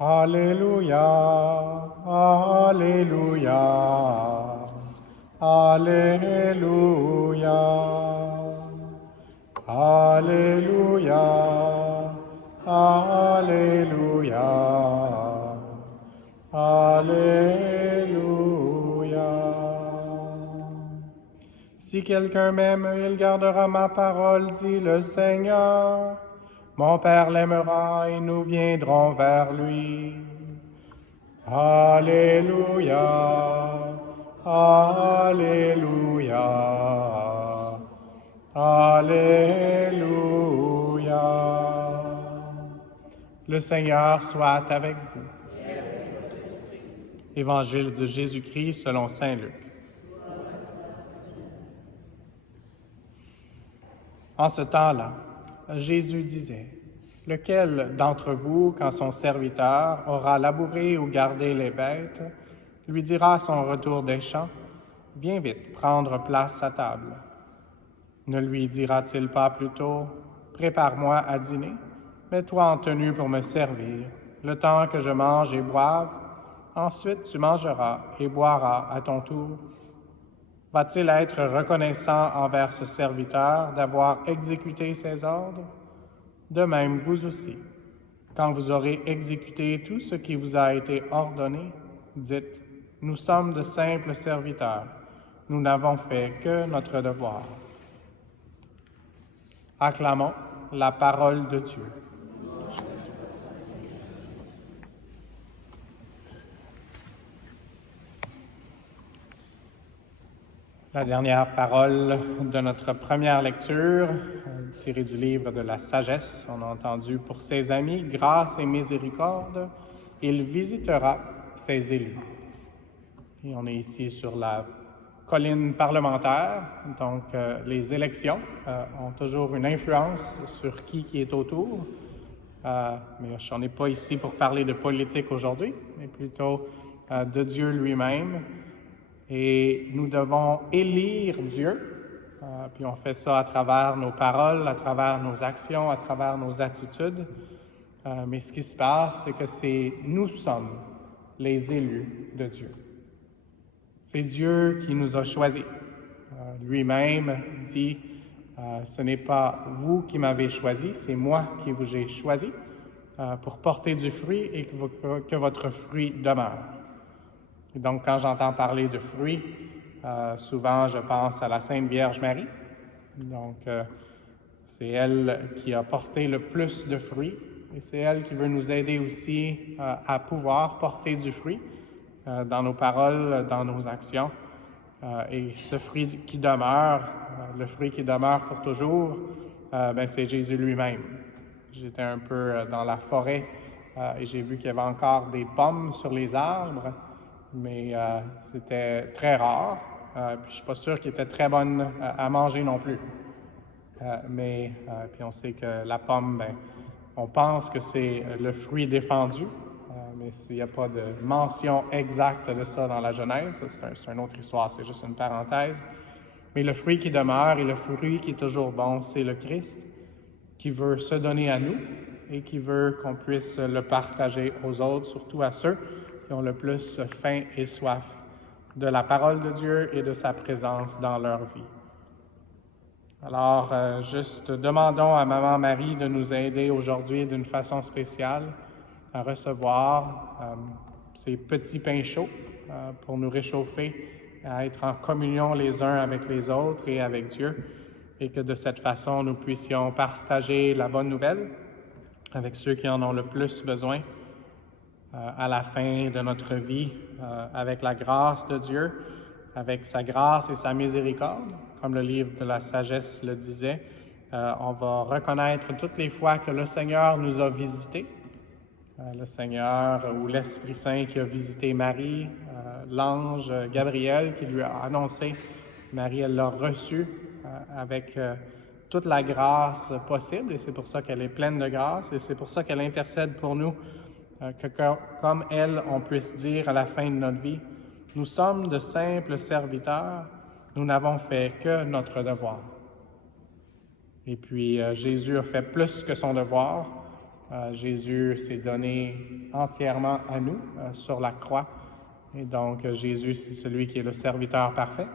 Alléluia, Alléluia, Alléluia, Alléluia, Alléluia, Alléluia. Si quelqu'un m'aime, il gardera ma parole, dit le Seigneur. Mon Père l'aimera et nous viendrons vers lui. Alléluia, Alléluia, Alléluia. Le Seigneur soit avec vous. Évangile de Jésus-Christ selon saint Luc. En ce temps-là, Jésus disait, « Lequel d'entre vous, quand son serviteur aura labouré ou gardé les bêtes, lui dira à son retour des champs, « Viens vite prendre place à table. » Ne lui dira-t-il pas plutôt, « Prépare-moi à dîner, mets-toi en tenue pour me servir, le temps que je mange et boive, ensuite tu mangeras et boiras à ton tour. » Va-t-il être reconnaissant envers ce serviteur d'avoir exécuté ses ordres? De même, vous aussi, quand vous aurez exécuté tout ce qui vous a été ordonné, dites, « Nous sommes de simples serviteurs, nous n'avons fait que notre devoir. » Acclamons la parole de Dieu. La dernière parole de notre première lecture, tirée du livre de la sagesse, on a entendu « Pour ses amis, grâce et miséricorde, il visitera ses élus ». Et on est ici sur la colline parlementaire, donc les élections ont toujours une influence sur qui est autour. Mais on n'est pas ici pour parler de politique aujourd'hui, mais plutôt de Dieu lui-même. Et nous devons élire Dieu, puis on fait ça à travers nos paroles, à travers nos actions, à travers nos attitudes. Mais ce qui se passe, c'est que nous sommes les élus de Dieu. C'est Dieu qui nous a choisis. Lui-même dit, ce n'est pas vous qui m'avez choisi, c'est moi qui vous ai choisi pour porter du fruit et que votre fruit demeure. Et donc, quand j'entends parler de fruits, souvent je pense à la Sainte Vierge Marie. Donc, c'est elle qui a porté le plus de fruits et c'est elle qui veut nous aider aussi à pouvoir porter du fruit dans nos paroles, dans nos actions. Et ce fruit qui demeure, le fruit qui demeure pour toujours, c'est Jésus lui-même. J'étais un peu dans la forêt et j'ai vu qu'il y avait encore des pommes sur les arbres, mais c'était très rare. Puis je ne suis pas sûr qu'elle était très bonne à manger non plus. Puis on sait que la pomme, on pense que c'est le fruit défendu, mais il n'y a pas de mention exacte de ça dans la Genèse. C'est une autre histoire, c'est juste une parenthèse. Mais le fruit qui demeure et le fruit qui est toujours bon, c'est le Christ qui veut se donner à nous et qui veut qu'on puisse le partager aux autres, surtout à ceux qui ont le plus faim et soif de la parole de Dieu et de sa présence dans leur vie. Alors, juste demandons à Maman Marie de nous aider aujourd'hui d'une façon spéciale à recevoir ces petits pains chauds pour nous réchauffer, à être en communion les uns avec les autres et avec Dieu, et que de cette façon, nous puissions partager la bonne nouvelle avec ceux qui en ont le plus besoin à la fin de notre vie, avec la grâce de Dieu, avec sa grâce et sa miséricorde. Comme le livre de la sagesse le disait, on va reconnaître toutes les fois que le Seigneur nous a visités, le Seigneur ou l'Esprit Saint qui a visité Marie, l'ange Gabriel qui lui a annoncé, Marie, elle l'a reçu avec toute la grâce possible, et c'est pour ça qu'elle est pleine de grâce, et c'est pour ça qu'elle intercède pour nous, que comme elle, on puisse dire à la fin de notre vie, nous sommes de simples serviteurs, nous n'avons fait que notre devoir. Et puis Jésus a fait plus que son devoir, Jésus s'est donné entièrement à nous sur la croix. Et donc, Jésus, c'est celui qui est le serviteur parfait.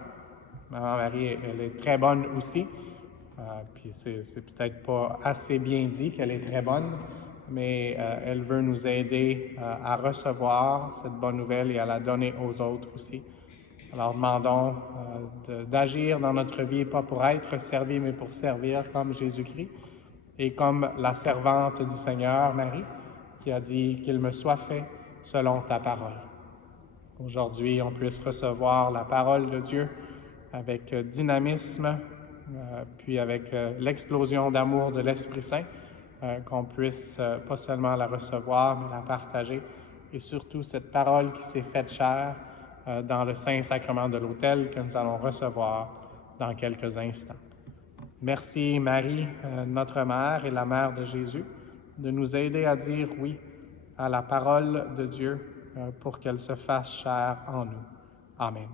Maman Marie, elle est très bonne aussi. Puis c'est peut-être pas assez bien dit qu'elle est très bonne, mais elle veut nous aider à recevoir cette bonne nouvelle et à la donner aux autres aussi. Alors, demandons d'agir dans notre vie, pas pour être servi, mais pour servir comme Jésus-Christ et comme la servante du Seigneur, Marie, qui a dit qu'il me soit fait selon ta parole. Aujourd'hui, on puisse recevoir la parole de Dieu avec dynamisme, puis avec l'explosion d'amour de l'Esprit Saint, qu'on puisse pas seulement la recevoir, mais la partager, et surtout cette parole qui s'est faite chair dans le Saint-Sacrement de l'autel que nous allons recevoir dans quelques instants. Merci Marie, notre Mère et la Mère de Jésus, de nous aider à dire oui à la parole de Dieu pour qu'elle se fasse chair en nous. Amen.